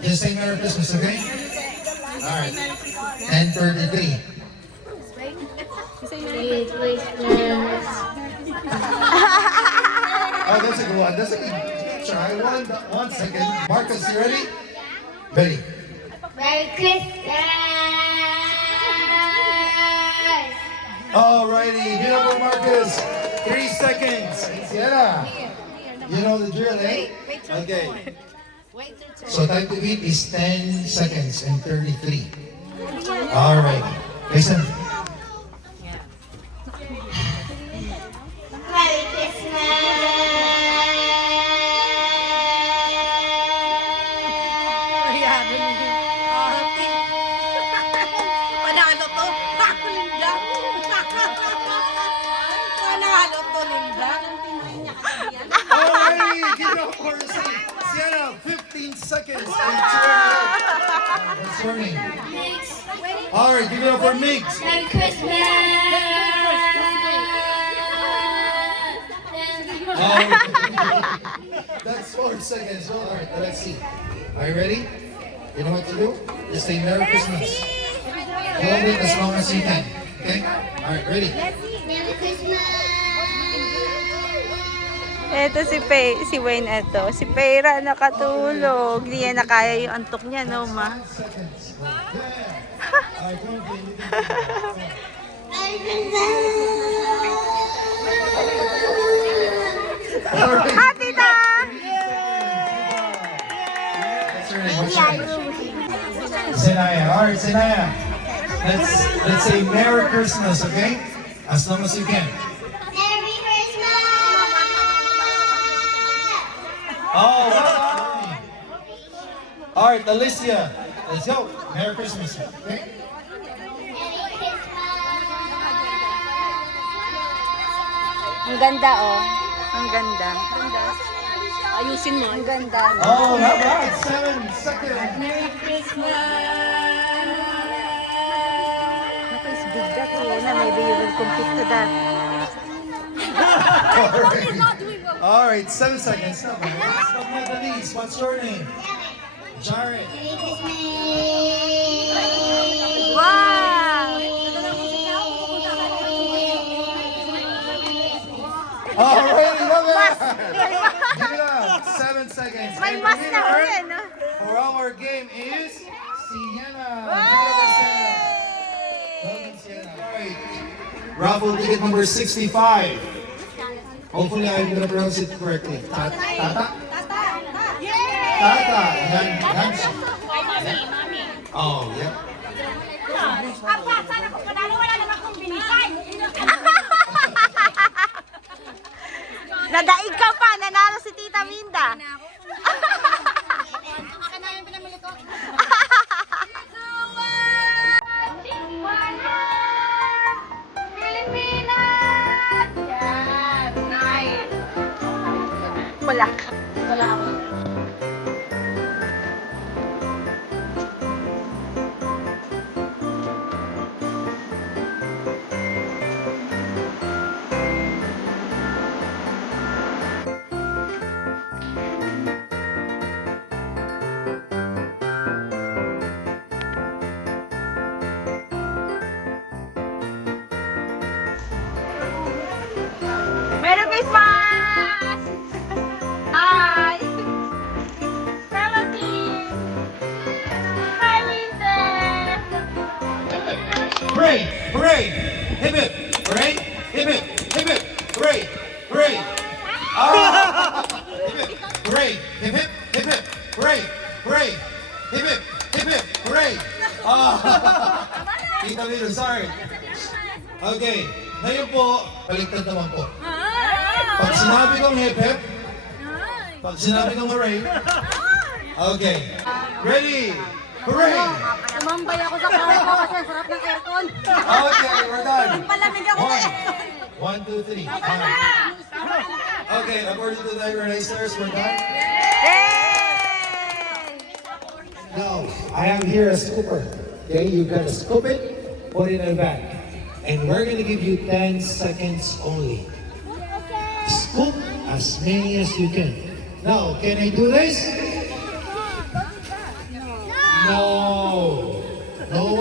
Just say Merry Christmas, okay? Alright. 10:33. Merry Christmas. Oh, that's a good one. That's a good try. One second. Marcus, you ready? Ready. Merry Christmas. Alrighty, get up for Marcus. 3 seconds. Sienna, you know the drill, eh? Okay. So time to beat is 10 seconds and 33. Alright. Listen. Merry Christmas. Panalo to. Linda. Panalo to, Linda. Alrighty, give it up for Sienna. 15 seconds and 2 minutes. What's your name? Alright, give it up for Migs. Merry Christmas. That's 4 seconds. Alright, let's see. Are you ready? You know what to do? Just say Merry Christmas. Hold it as long as you can. Okay? Alright, ready? Merry Christmas. Eto si Wayne eto. Si Peira nakatulog. Hindi niya nakaya yung antok niya, no, ma? Seconds. Alright, go ahead. Merry Christmas. Alright. Ah, tita! What's your name? What's your name? Senaya. Alright, Senaya. Let's say Merry Christmas, okay? As long as you can. Merry Christmas. Oh, well done. Alright, Alicia. Let's go. Merry Christmas. Okay? Merry Christmas. Ang ganda, oh. Ang ganda. Ayusin mo. Ang ganda. No? Oh, how about 7 seconds? Merry Christmas. Naku, is big that, na. Maybe you will compete to that. Alright, 7 seconds. Stop my Denise. What's your name? Jared. Merry Christmas. Wow! Alright, love it. Give it up. 7 seconds. May And mas the na winner ulit, no? for our game is Sienna. Give it up for Sienna. Well done, Sienna. Alright. Raffle ticket number 65. Hopefully I'm gonna pronounce it correctly. Tata? Tata. Nancy. Oh, yeah. Sana kung panalo, wala naman akong binigay. Nadaig ka pa, nanalo si Tita Minda. Aka na yung pinamili ko. Pilipinas. Yes. Nice. Wala. Wala ako. Merry Christmas! Hi! Hello, team. Hi, Winter. Hooray! Hooray! Hip hip! Hooray! Hip hip! Hip hip! Hooray! Hooray! Ah! Hip hip! Hooray! Hip hip! Hip hip! Hooray! Hooray! Hip hip! Hip hip! Hooray! Ah! Tita Lino, sorry. Okay. Ngayon po, baliktad naman po. Pag sinabi kong hip hip, pag sinabi kong hooray, okay. Ready? Hooray! Tumambay ako sa kwarto kasi ang sarap ng aircon. Okay, we're done. Palamig ako eh. 1, 2, 3. Okay, according to the organizers, we're done. Yay! Now, I am here a scooper. Okay, you gotta scoop it, put it in a bag. And we're gonna give you 10 seconds only. Scoop as many as you can. Now, can I do this?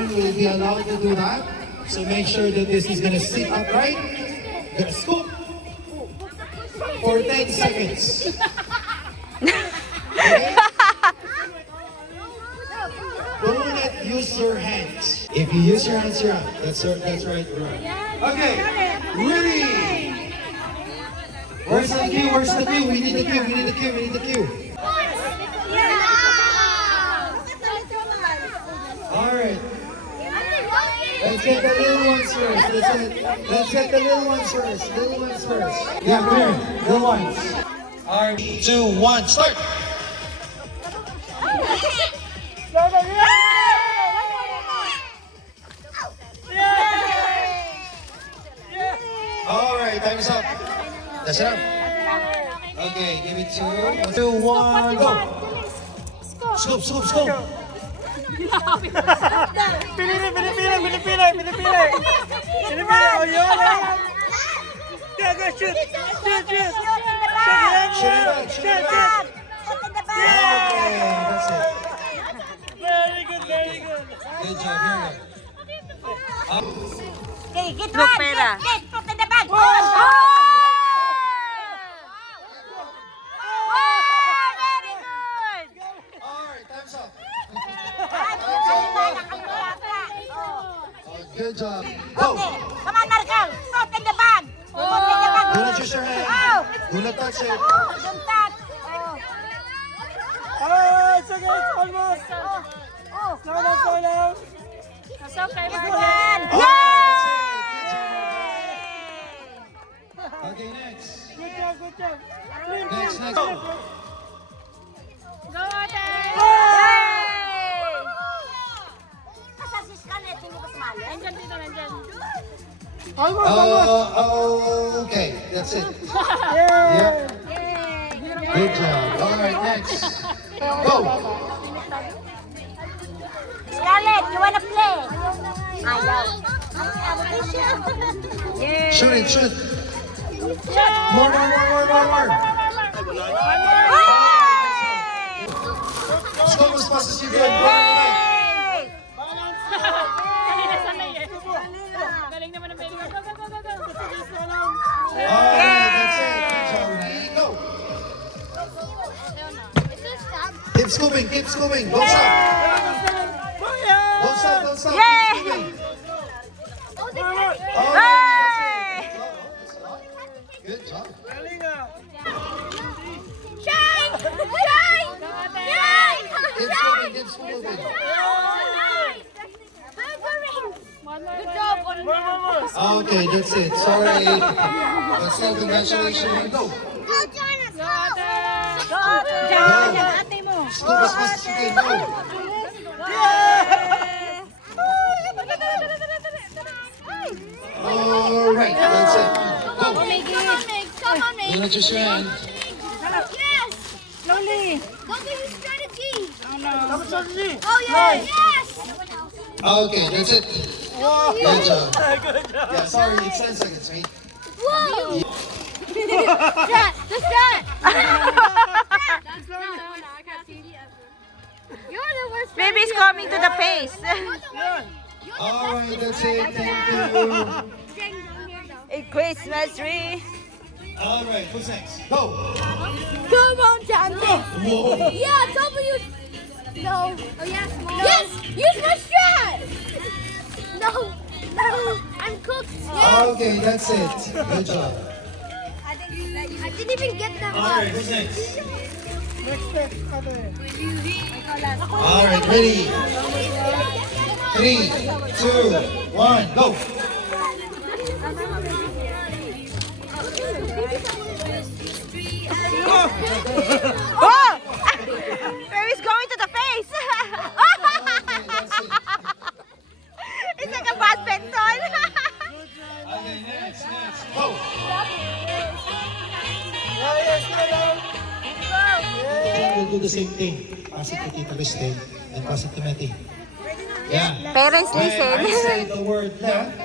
everyone will be allowed to do that. So make sure that this is gonna sit upright. Gonna scoop for 10 seconds. Okay? Don't use your hands. If you use your hands, you're out. That's right. Okay, ready? Where's the cue? Where's the cue? We need the cue. We need the cue. We need the cue. All right. Let's get the little ones first. Let's get the little ones first. Little ones first. Yeah, come here. Little ones. All right. 2, 1, start. All right, time is up. That's enough. Okay, give it 2, 1, go. Scoop. Pinipili. Oh, yun. Go, shoot. Shoot it back. Okay, that's it. Very good. Good job, here Okay, get Look, one. pera. Get, put in the bag. Oh, very good. we go. All right, time's up. Oh, good job. Go. Okay, come on, Markel. Put in the bag. Put in the bag. Do not use your hand. Oh. Do not touch it. Don't touch. Oh, it's okay. It's almost. Slow down. It's okay, This Markel. one. All right, that's it. Okay, next. Good job. Next. Go. Go, ate. Nasa si Scarlett, hindi ko sumali. Nandyan dito, nandyan. Okay, that's it. Yeah. Good job. All right, next. Go. Scarlett, you wanna play? Ayaw. Shoot it. More. Stop as fast as you can. Kanina sanay eh. Galing naman ang baby. Go. All right, that's it. Good job, Renee. Go. Keep scooping. Don't stop. Don't stop. Yay! Keep scooping. All right, that's it. Good job. Shine! Keep scooping. Good job. Okay, that's it. Sorry. But still, congratulations. Go. Scoop as fast as you can. Go. All right, that's it. Go. Come on, Meg. Do not use your hand. Yes! Slowly. Don't use strategy! Stop slowly. Oh, yes! Yes! Okay, that's it. Good job. Yeah, sorry, it's 10 seconds, right? Whoa! Shot! The shot! No, I can't see. You're the worst. Baby's coming to the face. All right, that's it. Thank you. A Christmas tree. All right, who's next? Go. Come on, Johnny! Whoa. Yeah, W. No. Oh, yes, Mom. Yes! Use my strat! No. I'm cooked. Okay, that's it. Good job. I didn't even get that All right, who's next? Next. All right, ready? 3, 2, 1, go. Oh! Baby's going to the face. It's like a badminton. Okay, next. Go. Then we'll do the same thing. Pass it to Tita Christine and pass it to Matty. Yeah. Parents, When I listen. say the word left.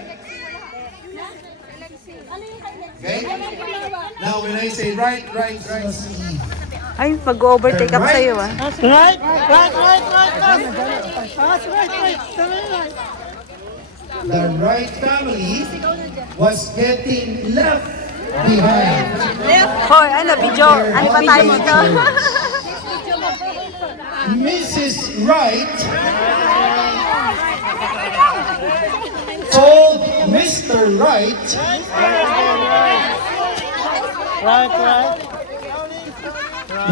Okay? Now when I say right. Ay, mag-overtake ako sa'yo ah. Right. The Wright family was getting left behind. Hoy, ano, video? Ano ba tayo dito? Mrs. Wright told Mr. Wright,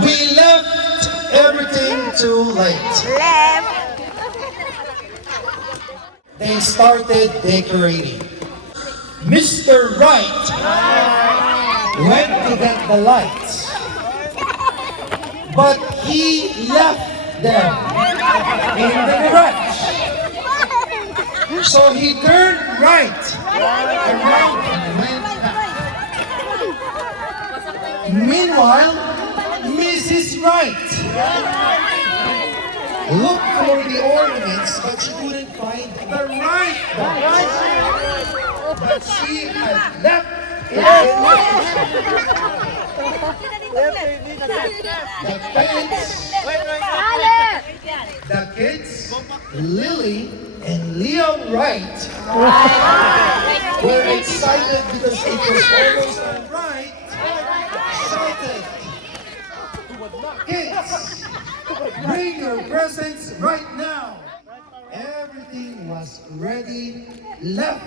we left everything too late. Left. They started decorating. Mr. Wright went to get the lights, but he left them in the garage. So he turned right around and went back. Meanwhile, Mrs. Wright looked for the ornaments, but she couldn't find the right box. But she had left it in the kids, Lily and Leo Wright, were excited because it was almost right. Shouted, kids, bring your presents right now. Everything was ready, left,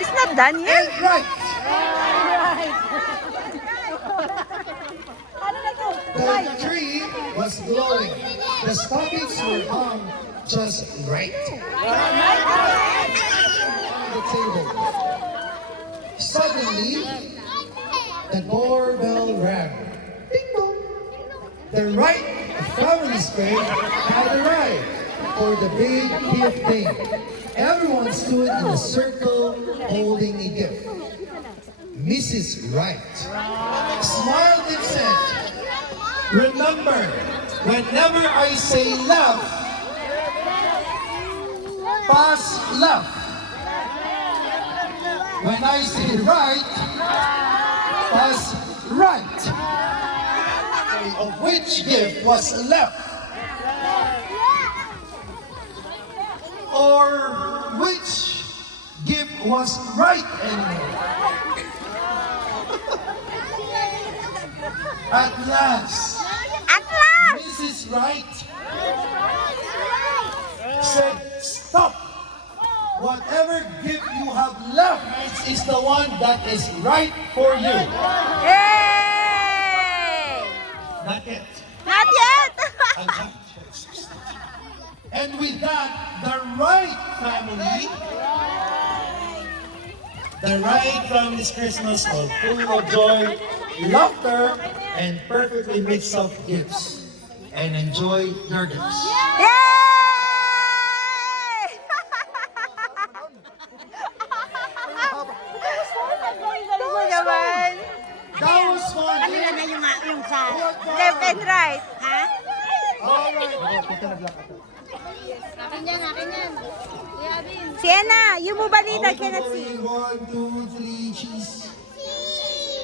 It's not done yet. and right. The tree was glowing. The stockings were hung just right on the table. Suddenly, the doorbell rang. Ding dong. The Wright family's friend had arrived for the big gift thing. Everyone stood in a circle holding a gift. Mrs. Wright smiled and said, remember, whenever I say left, pass left. When I say right, pass right. Of which gift was left? Or which gift was right anymore? At last, Mrs. Wright said, stop! Whatever gift you have left is the one that is right for you. Yay! Not yet. Not yet. And with that, the Wright family's Christmas was full of joy, laughter, and perfectly mixed up gifts. And enjoy your gifts. Yay! Naman. That was fun. Yung sa... Left and right. Ha? Alright. Akin yan. Kuya Abin. Sienna, yung mo balita, Are we Kenneth. going 1, 2, 3, cheese?